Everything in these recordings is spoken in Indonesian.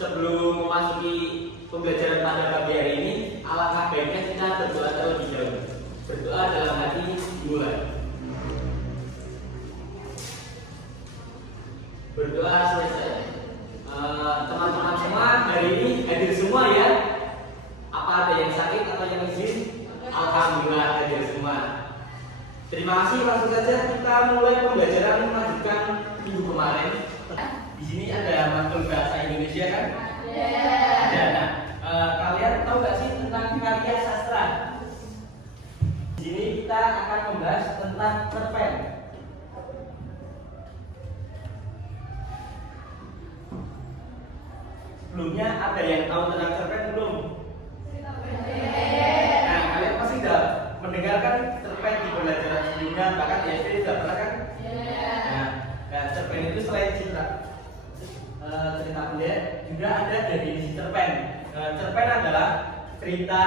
sebelum memasuki pembelajaran pada pagi hari ini, alangkah baiknya kita berdoa terlebih dahulu. Berdoa dalam hati dimulai. Berdoa selesai. Teman-teman semua hari ini hadir semua ya. Apa ada yang sakit atau yang izin? Alhamdulillah hadir semua. Terima kasih. Langsung saja kita mulai pembelajaran melanjutkan minggu kemarin. Di sini ada matkul bahasa Indonesia kan? Ada. Nah, kalian tahu nggak sih tentang karya sastra? Di sini kita akan membahas tentang cerpen. Sebelumnya ada yang tahu tentang cerpen belum? Nah, kalian pasti sudah mendengarkan cerpen di pembelajaran sebelumnya, bahkan di SD sudah pernah kan? Nah, cerpen itu selain cerita pendek, juga ada definisi cerpen. Cerpen adalah cerita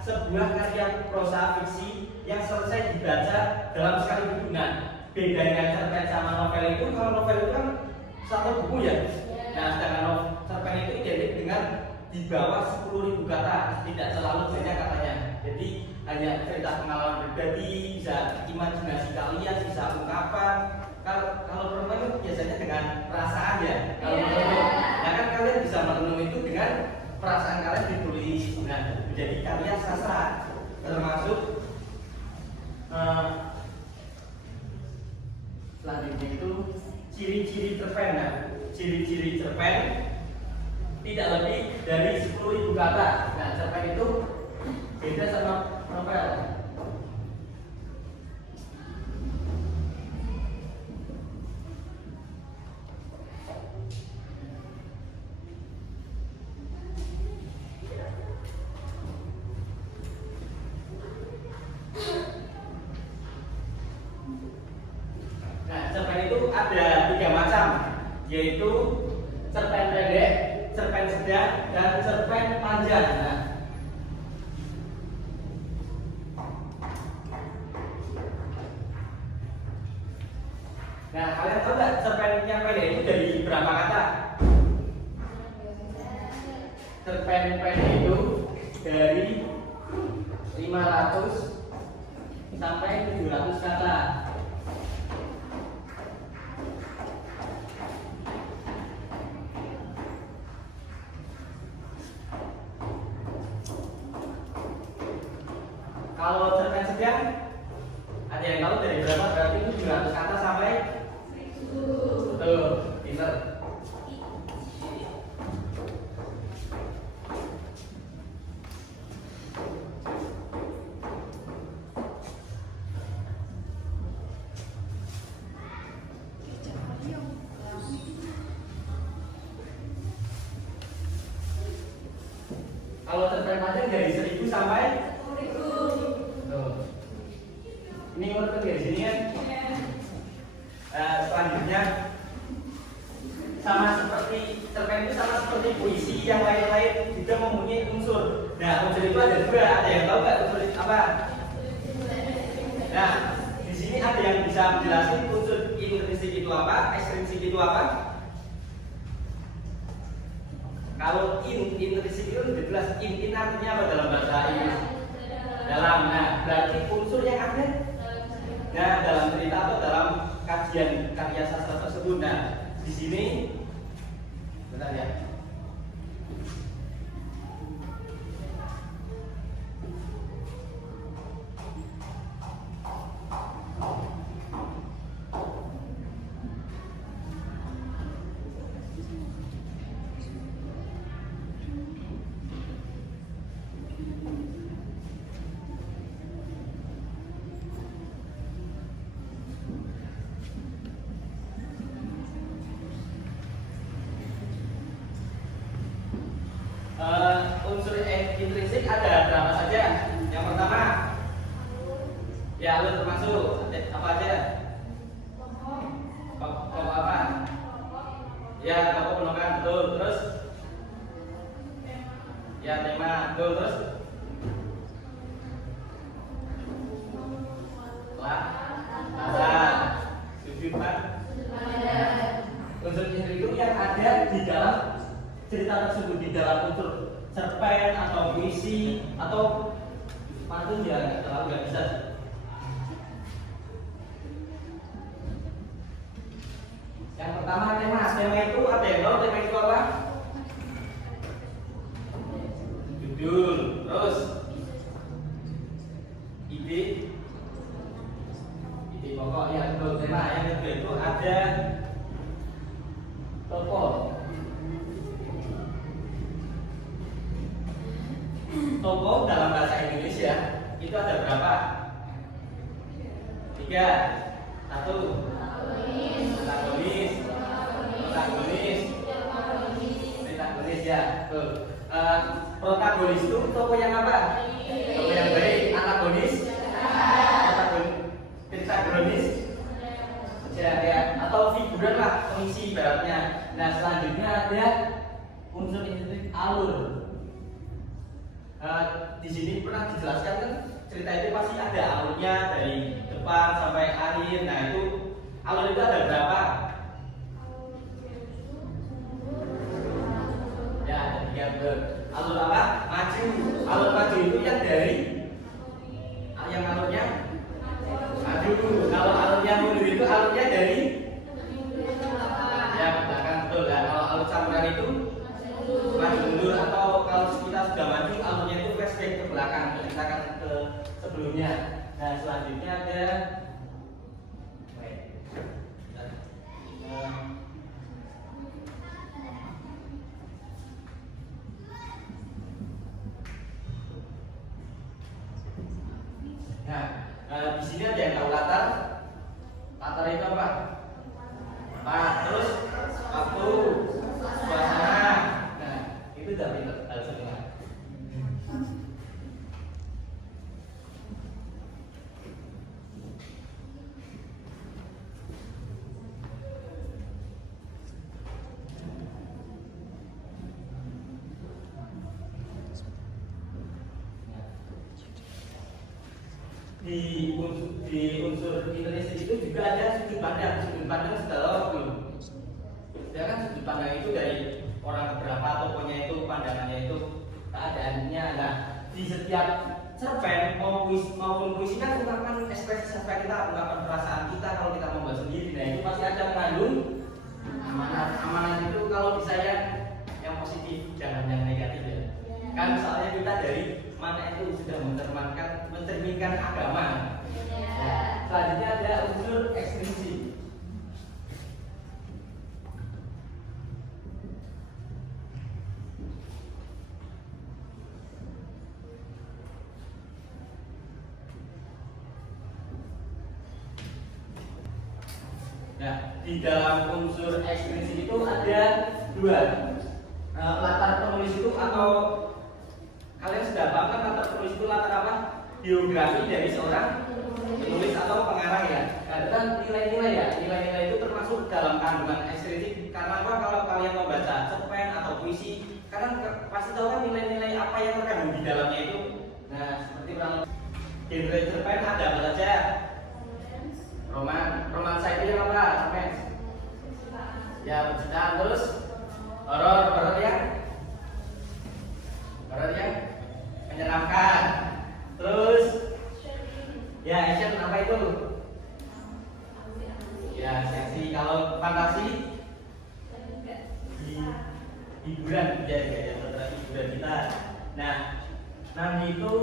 sebuah karya prosa fiksi yang selesai dibaca dalam sekali duduk. Nah, bedanya cerpen sama novel itu, kalau novel itu kan satu buku ya. Nah, sedangkan cerpen itu identik dengan di bawah 10.000 kata, tidak terlalu banyak katanya. Jadi hanya cerita pengalaman pribadi, bisa imajinasi kalian, bisa ungkapan. Kalau perempuan itu biasanya dengan perasaan ya. Kalau merenung, nah kan kalian bisa merenung itu dengan perasaan kalian ditulis. Nah, menjadi karya sastra. Termasuk selanjutnya itu ciri-ciri cerpen. Nah, ciri-ciri cerpen tidak lebih dari 10.000 kata. Nah, cerpen itu beda sama novel. Nah, cerpen itu ada 3 macam, yaitu cerpen pendek, cerpen sedang, dan cerpen panjang. Nah, kalian tahu nggak cerpen yang pendek itu dari berapa kata? Cerpen pendek itu dari 500 sampai 700 kata. Kalau cerpen sedang, ada yang tahu dari berapa? Berarti itu 700 kata sampai 1000. Tuh, pinter. Kalau cerpen panjang dari 1000 sampai 1000. Ini menurut di sini kan? Selanjutnya sama seperti cerpen itu sama seperti puisi yang lain-lain juga mempunyai unsur. Nah, unsur itu ada 2. Ada yang tahu nggak unsur itu apa? Nah, di sini ada yang bisa menjelaskan unsur intrinsik itu apa, ekstrinsik itu apa? Kalau intrinsik itu lebih jelas. In artinya apa dalam bahasa Inggris? Dalam. Nah, berarti unsur yang ada dalam cerita atau dalam kajian karya sastra tersebut. Nah, di sini bentar ya. Unsur intrinsik ada berapa saja? Yang pertama, ya alur termasuk apa aja? Pokok apa? Ya, pokok penolakan, betul. Terus, ya tema, betul. Terus, sudut Pak. Unsur itu yang ada di dalam cerita tersebut di dalam unsur cerpen atau puisi atau pantun ya nggak bisa. Yang pertama tema itu ada yang tahu tema itu apa? Judul, terus ide pokok yang betul tema. Yang kedua itu ada tokoh. Tokoh dalam bahasa Indonesia itu ada berapa? 3. 1. Protagonis ya. Protagonis itu tokoh yang apa? Tokoh yang baik. Antagonis? Protagonis? Ya, atau figuran lah, pengisi ibaratnya. Nah, selanjutnya ada unsur identik alur. Di sini pernah dijelaskan kan cerita itu pasti ada alurnya dari depan sampai akhir. Nah, itu alur itu ada berapa? Ya, ada 3. Alur apa? Maju. Alur maju itu yang dari yang alurnya maju. Kalau alurnya mundur itu alurnya dari ya belakang, betul ya. Kalau alur campuran itu maju mundur, atau kalau kita sudah maju alurnya itu flashback ke belakang, menceritakan ke sebelumnya. Nah, selanjutnya ada di sini ada yang tahu latar. Latar itu apa? Terus waktu, suasana. Nah, itu dari semua. Di unsur Indonesia itu juga ada sudut pandang. Sudut pandang sudah tahu belum? Ya kan, sudut pandang itu dari orang berapa, tokohnya itu, pandangannya itu, keadaannya. Nah, di setiap cerpen maupun puisi kan ungkapan ekspresi sampai kita, ungkapan perasaan kita kalau kita membuat sendiri. Nah, itu pasti ada mengandung amanat. Amanat itu kalau bisa yang positif, jangan yang negatif ya. Kan soalnya kita dari mana itu sudah mencerminkan agama. Nah, selanjutnya ada unsur ekstrinsi. Nah, di dalam unsur ekstrinsi itu ada 2. Latar penulis itu, atau kalian sudah paham kan latar penulis itu latar apa? Biografi dari seorang penulis atau pengarang ya. Dan nilai-nilai ya, nilai-nilai itu termasuk dalam kandungan ekstrinsi. Karena apa? Kalau kalian membaca cerpen atau puisi, kalian pasti tahu kan nilai-nilai apa yang terkandung di dalamnya itu. Nah, seperti genre cerpen ada apa saja? Romansa itu yang apa? Cerpen? Ya, percintaan. Terus horor yang menyeramkan. Terus ya, action apa itu? Ya, seksi. Kalau fantasi hiburan, ya hiburan kita. Nah, nanti itu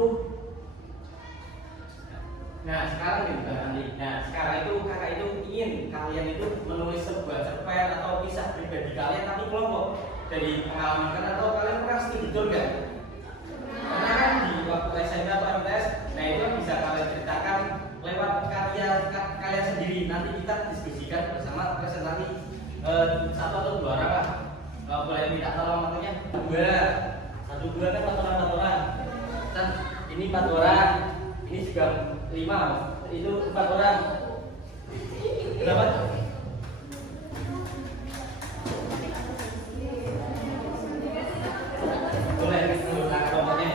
sekarang itu kakak itu ingin kalian itu menulis sebuah cerpen atau kisah pribadi kalian tapi kelompok dari pengalaman kalian, atau kalian pernah studi tour nggak? Karena kan di waktu SMP atau MTS, nah itu bisa kalian ceritakan lewat karya kalian sendiri. Nanti kita diskusikan bersama presentasi 1 atau 2 orang lah. Boleh minta tolong waktunya 2 kan 4 orang. Dan ini 4 orang, ini juga 5, itu 4 orang. Berapa? Boleh menggunakan nomornya.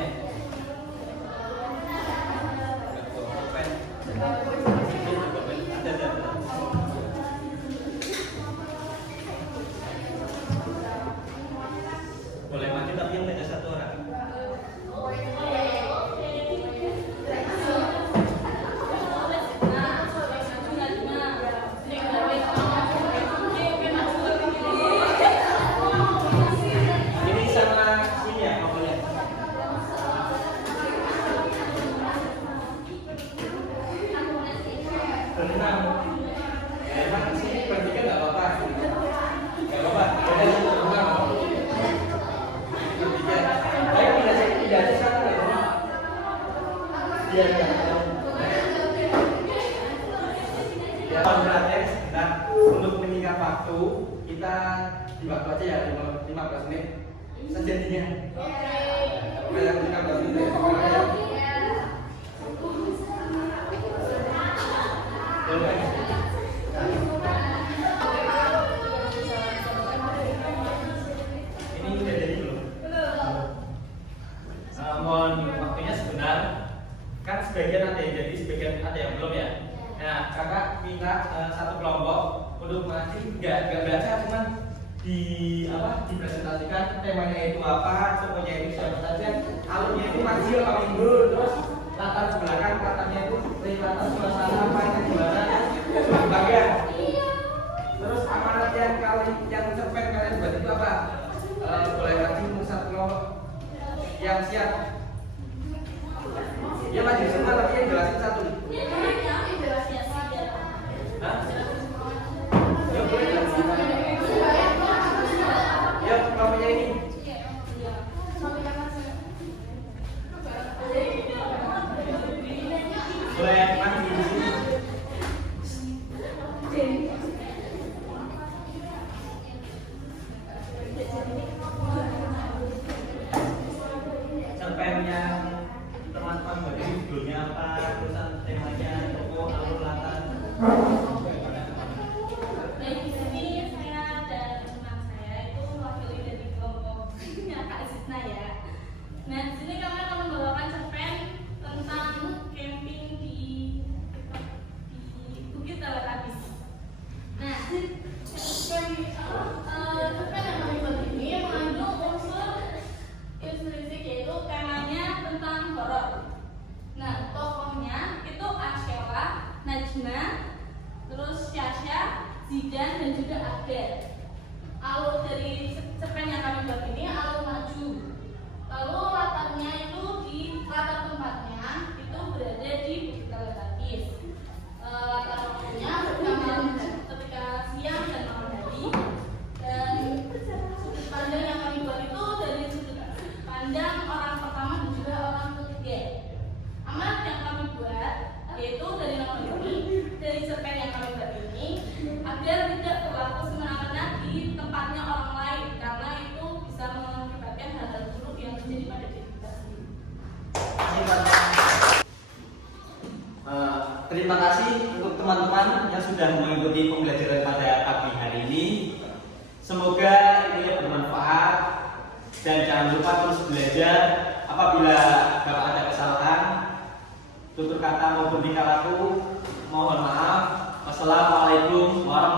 15 menit sejadinya. Oke. Yang 15 menit dari sekarang ya. Ini udah jadi belum? Mohon waktunya sebentar. Kan sebagian ada yang jadi, sebagian ada yang belum ya. Nah, kakak minta satu kelompok untuk mengaji nggak baca, cuman dipresentasikan temanya itu apa, tokohnya itu siapa saja, alurnya itu pagi apa minggu, terus latar belakang katanya itu latar suasana apa yang gimana, cuma bagian. Terus amanat yang cerpen kalian buat itu apa? Boleh lagi satu kelompok yang siap. Ya maju semua tapi yang jelasin satu. Hah? Ya boleh jelasin. Ya kelompoknya ini. Boleh maju di sini. Cerpennya teman-teman bagi judulnya apa, tulisan temanya, toko, alur, latar. Baik, di sini saya dan teman saya itu mewakili dari kelompoknya Kak Zidna ya. Nah, di sini kami akan membawakan cerpen tentang camping di Bukit Teletabis. Nah, cerpen yang kami buat ini mengandung unsur instruksi yaitu temanya tentang horor. Nah, tokohnya itu Ashela, Najma, terus Syasha, Zidan dan juga Abdel. Alur dari cerpen yang kami buat ini alur maju. Lalu latarnya itu di latar tempatnya itu berada di Bukit Teletabis. Latar waktunya ketika siang dan malam hari. Dan sudut pandang yang kami buat itu dari sudut pandang orang pertama dan juga orang ketiga. Amanat yang kami buat yaitu dari nomor ini, dari cerpen yang kami buat ini, agar tidak berlaku semena-mena di tempatnya orang lain karena itu bisa mengakibatkan hal-hal buruk yang terjadi pada diri kita sendiri. Terima kasih untuk teman-teman yang sudah mengikuti pembelajaran pada pagi hari ini. Semoga ilmunya bermanfaat dan jangan lupa terus belajar. Apabila Bapak ada kesalahan, tutur kata maupun tingkah laku, mohon maaf. Wassalamualaikum warahmatullahi wabarakatuh.